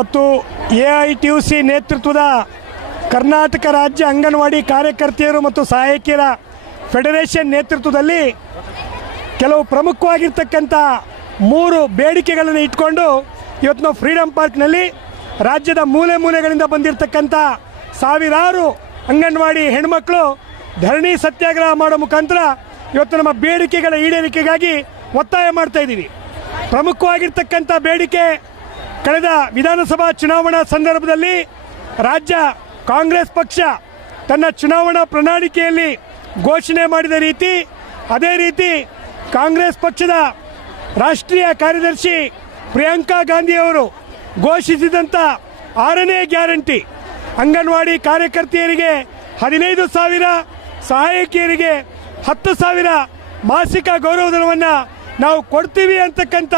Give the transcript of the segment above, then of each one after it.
ಇವತ್ತು AITUC ನೇತೃತ್ವದ ಕರ್ನಾಟಕ ರಾಜ್ಯ ಅಂಗನವಾಡಿ ಕಾರ್ಯಕರ್ತೆಯರು ಮತ್ತು ಸಹಾಯಕಿಯರ ಫೆಡರೇಷನ್ ನೇತೃತ್ವದಲ್ಲಿ ಕೆಲವು ಪ್ರಮುಖವಾಗಿರ್ತಕ್ಕಂಥ 3 ಬೇಡಿಕೆಗಳನ್ನು ಇಟ್ಕೊಂಡು ಇವತ್ತು ನಾವು ಫ್ರೀಡಮ್ ಪಾರ್ಕ್ನಲ್ಲಿ ರಾಜ್ಯದ ಮೂಲೆ ಮೂಲೆಗಳಿಂದ ಬಂದಿರತಕ್ಕಂಥ ಸಾವಿರಾರು ಅಂಗನವಾಡಿ ಹೆಣ್ಮಕ್ಳು ಧರಣಿ ಸತ್ಯಾಗ್ರಹ ಮಾಡೋ ಮುಖಾಂತರ ಇವತ್ತು ನಮ್ಮ ಬೇಡಿಕೆಗಳ ಈಡೇರಿಕೆಗಾಗಿ ಒತ್ತಾಯ ಮಾಡ್ತಾ ಇದ್ದೀವಿ. ಪ್ರಮುಖವಾಗಿರ್ತಕ್ಕಂಥ ಬೇಡಿಕೆ, ಕಳೆದ ವಿಧಾನಸಭಾ ಚುನಾವಣಾ ಸಂದರ್ಭದಲ್ಲಿ ರಾಜ್ಯ ಕಾಂಗ್ರೆಸ್ ಪಕ್ಷ ತನ್ನ ಚುನಾವಣಾ ಪ್ರಣಾಳಿಕೆಯಲ್ಲಿ ಘೋಷಣೆ ಮಾಡಿದ ರೀತಿ, ಅದೇ ರೀತಿ ಕಾಂಗ್ರೆಸ್ ಪಕ್ಷದ ರಾಷ್ಟ್ರೀಯ ಕಾರ್ಯದರ್ಶಿ ಪ್ರಿಯಾಂಕಾ ಗಾಂಧಿಯವರು ಘೋಷಿಸಿದಂಥ 6ನೇ ಗ್ಯಾರಂಟಿ ಅಂಗನವಾಡಿ ಕಾರ್ಯಕರ್ತೆಯರಿಗೆ 15,000, ಸಹಾಯಕಿಯರಿಗೆ 10,000 ಮಾಸಿಕ ಗೌರವಧನವನ್ನು ನಾವು ಕೊಡ್ತೀವಿ ಅಂತಕ್ಕಂಥ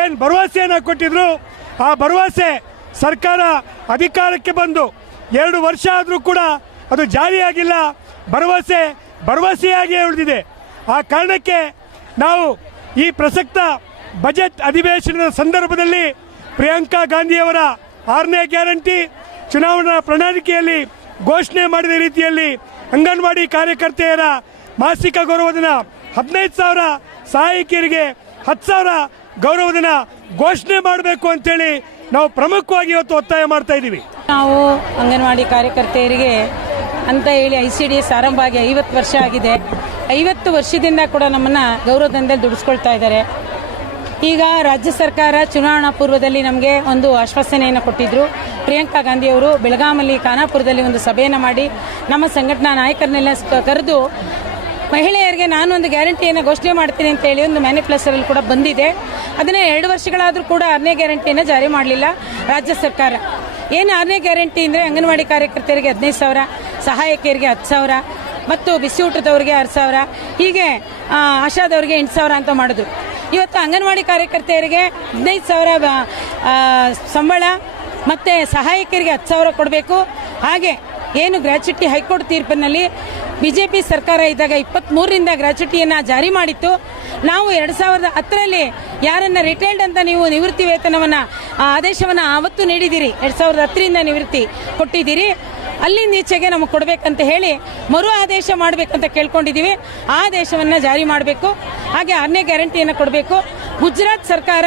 ಏನು ಭರವಸೆಯನ್ನು ಕೊಟ್ಟಿದ್ರು, ಆ ಭರವಸೆ ಸರ್ಕಾರ ಅಧಿಕಾರಕ್ಕೆ ಬಂದು 2 ವರ್ಷ ಆದರೂ ಕೂಡ ಅದು ಜಾರಿಯಾಗಿಲ್ಲ. ಭರವಸೆಯಾಗಿಯೇ ಉಳಿದಿದೆ. ಆ ಕಾರಣಕ್ಕೆ ನಾವು ಈ ಪ್ರಸಕ್ತ ಬಜೆಟ್ ಅಧಿವೇಶನದ ಸಂದರ್ಭದಲ್ಲಿ ಪ್ರಿಯಾಂಕಾ ಗಾಂಧಿಯವರ 6ನೇ ಗ್ಯಾರಂಟಿ ಚುನಾವಣಾ ಪ್ರಣಾಳಿಕೆಯಲ್ಲಿ ಘೋಷಣೆ ಮಾಡಿದ ರೀತಿಯಲ್ಲಿ ಅಂಗನವಾಡಿ ಕಾರ್ಯಕರ್ತೆಯರ ಮಾಸಿಕ ಗೌರವಧನ 15,000, ಸಹಾಯಕಿಯರಿಗೆ 10,000 ಗೌರವಧನ ಘೋಷಣೆ ಮಾಡಬೇಕು ಅಂತೇಳಿ ನಾವು ಪ್ರಮುಖವಾಗಿ ಇವತ್ತು ಒತ್ತಾಯ ಮಾಡ್ತಾ ಇದ್ದೀವಿ. ನಾವು ಅಂಗನವಾಡಿ ಕಾರ್ಯಕರ್ತೆಯರಿಗೆ ಅಂತ ಹೇಳಿ ICDS ಆರಂಭ ಆಗಿ 50 ವರ್ಷ ಆಗಿದೆ. 50 ವರ್ಷದಿಂದ ಕೂಡ ನಮ್ಮನ್ನು ಗೌರವಧನದಲ್ಲಿ ದುಡಿಸ್ಕೊಳ್ತಾ ಇದ್ದಾರೆ. ಈಗ ರಾಜ್ಯ ಸರ್ಕಾರ ಚುನಾವಣಾ ಪೂರ್ವದಲ್ಲಿ ನಮಗೆ ಒಂದು ಆಶ್ವಾಸನೆಯನ್ನು ಕೊಟ್ಟಿದ್ದರು. ಪ್ರಿಯಾಂಕಾ ಗಾಂಧಿಯವರು ಬೆಳಗಾಮಲ್ಲಿ ಖಾನಾಪುರದಲ್ಲಿ ಒಂದು ಸಭೆಯನ್ನು ಮಾಡಿ ನಮ್ಮ ಸಂಘಟನಾ ನಾಯಕರನ್ನೆಲ್ಲ ಕರೆದು ಮಹಿಳೆಯರಿಗೆ ನಾನು ಒಂದು ಗ್ಯಾರಂಟಿಯನ್ನು ಘೋಷಣೆ ಮಾಡ್ತೀನಿ ಅಂತ ಹೇಳಿ ಒಂದು ಮ್ಯಾನಿಫೆಸ್ಟೋದಲ್ಲಿ ಕೂಡ ಬಂದಿದೆ. ಅದನ್ನೇ 2 ವರ್ಷಗಳಾದರೂ ಕೂಡ 6ನೇ ಗ್ಯಾರಂಟಿಯನ್ನು ಜಾರಿ ಮಾಡಲಿಲ್ಲ ರಾಜ್ಯ ಸರ್ಕಾರ. ಏನು 6ನೇ ಗ್ಯಾರಂಟಿ ಅಂದರೆ ಅಂಗನವಾಡಿ ಕಾರ್ಯಕರ್ತೆಯರಿಗೆ 15,000, ಸಹಾಯಕಿಯರಿಗೆ 10,000 ಮತ್ತು ಬಿಸಿ ಊಟದವರಿಗೆ 6,000, ಹೀಗೆ ಆಶಾದವರಿಗೆ 8,000 ಅಂತ ಮಾಡಿದ್ರು. ಇವತ್ತು ಅಂಗನವಾಡಿ ಕಾರ್ಯಕರ್ತೆಯರಿಗೆ 15,000 ಸಂಬಳ ಮತ್ತು ಸಹಾಯಕಿಯರಿಗೆ 10,000 ಕೊಡಬೇಕು. ಹಾಗೆ ಏನು ಗ್ರ್ಯಾಚ್ಯುಟಿ ಹೈಕೋರ್ಟ್ ತೀರ್ಪಿನಲ್ಲಿ BJP ಸರ್ಕಾರ ಇದ್ದಾಗ 23ರಿಂದ ಗ್ರ್ಯಾಚ್ಯುಟಿಯನ್ನು ಜಾರಿ ಮಾಡಿತ್ತು. ನಾವು 2010ರಲ್ಲಿ ಯಾರನ್ನ ರಿಟೈರ್ಡ್ ಅಂತ ನೀವು ನಿವೃತ್ತಿ ವೇತನವನ್ನು ಆದೇಶವನ್ನು ಆವತ್ತು ನೀಡಿದ್ದೀರಿ. 2010ರಿಂದ ನಿವೃತ್ತಿ ಕೊಟ್ಟಿದ್ದೀರಿ. ಅಲ್ಲಿಂದ ಈಚೆಗೆ ನಮಗೆ ಕೊಡಬೇಕಂತ ಹೇಳಿ ಮರು ಆದೇಶ ಮಾಡಬೇಕಂತ ಕೇಳ್ಕೊಂಡಿದ್ದೀವಿ. ಆ ಆದೇಶವನ್ನು ಜಾರಿ ಮಾಡಬೇಕು. ಹಾಗೆ 6ನೇ ಗ್ಯಾರಂಟಿಯನ್ನು ಕೊಡಬೇಕು. ಗುಜರಾತ್ ಸರ್ಕಾರ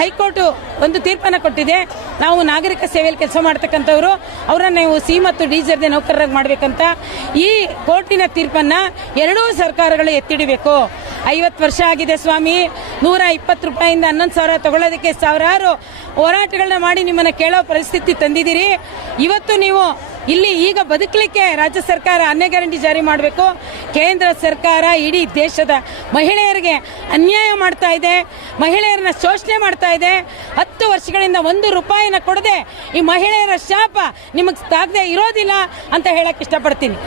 ಹೈಕೋರ್ಟ್ ಒಂದು ತೀರ್ಪನ್ನು ಕೊಟ್ಟಿದೆ. ನಾವು ನಾಗರಿಕ ಸೇವೆಯಲ್ಲಿ ಕೆಲಸ ಮಾಡ್ತಕ್ಕಂಥವ್ರು ಅವರನ್ನು ನೀವು C ಮತ್ತು D ದರ್ಜೆ ನೌಕರರಾಗಿ ಮಾಡಬೇಕಂತ. ಈ ಕೋರ್ಟಿನ ತೀರ್ಪನ್ನು 2 ಸರ್ಕಾರಗಳು ಎತ್ತಿಡಬೇಕು. 50 ವರ್ಷ ಆಗಿದೆ ಸ್ವಾಮಿ. 120 ರೂಪಾಯಿಂದ 11,000 ತಗೊಳ್ಳೋದಕ್ಕೆ ಸಾವಿರಾರು ಹೋರಾಟಗಳನ್ನ ಮಾಡಿ ನಿಮ್ಮನ್ನು ಕೇಳೋ ಪರಿಸ್ಥಿತಿ ತಂದಿದ್ದೀರಿ. ಇವತ್ತು ನೀವು ಇಲ್ಲಿ ಈಗ ಬದುಕಲಿಕ್ಕೆ ರಾಜ್ಯ ಸರ್ಕಾರ 6ನೇ ಗ್ಯಾರಂಟಿ ಜಾರಿ ಮಾಡಬೇಕು. ಕೇಂದ್ರ ಸರ್ಕಾರ ಇಡೀ ದೇಶದ ಮಹಿಳೆಯರಿಗೆ ಅನ್ಯಾಯ ಮಾಡ್ತಾ ಇದೆ, ಮಹಿಳೆಯರನ್ನ ಶೋಷಣೆ ಮಾಡ್ತಾ ಇದೆ. 10 ವರ್ಷಗಳಿಂದ 1 ರೂಪಾಯಿನ ಕೊಡದೆ ಈ ಮಹಿಳೆಯರ ಶಾಪ ನಿಮಗೆ ತಾಗದೆ ಇರೋದಿಲ್ಲ ಅಂತ ಹೇಳಕ್ ಇಷ್ಟಪಡ್ತೀನಿ.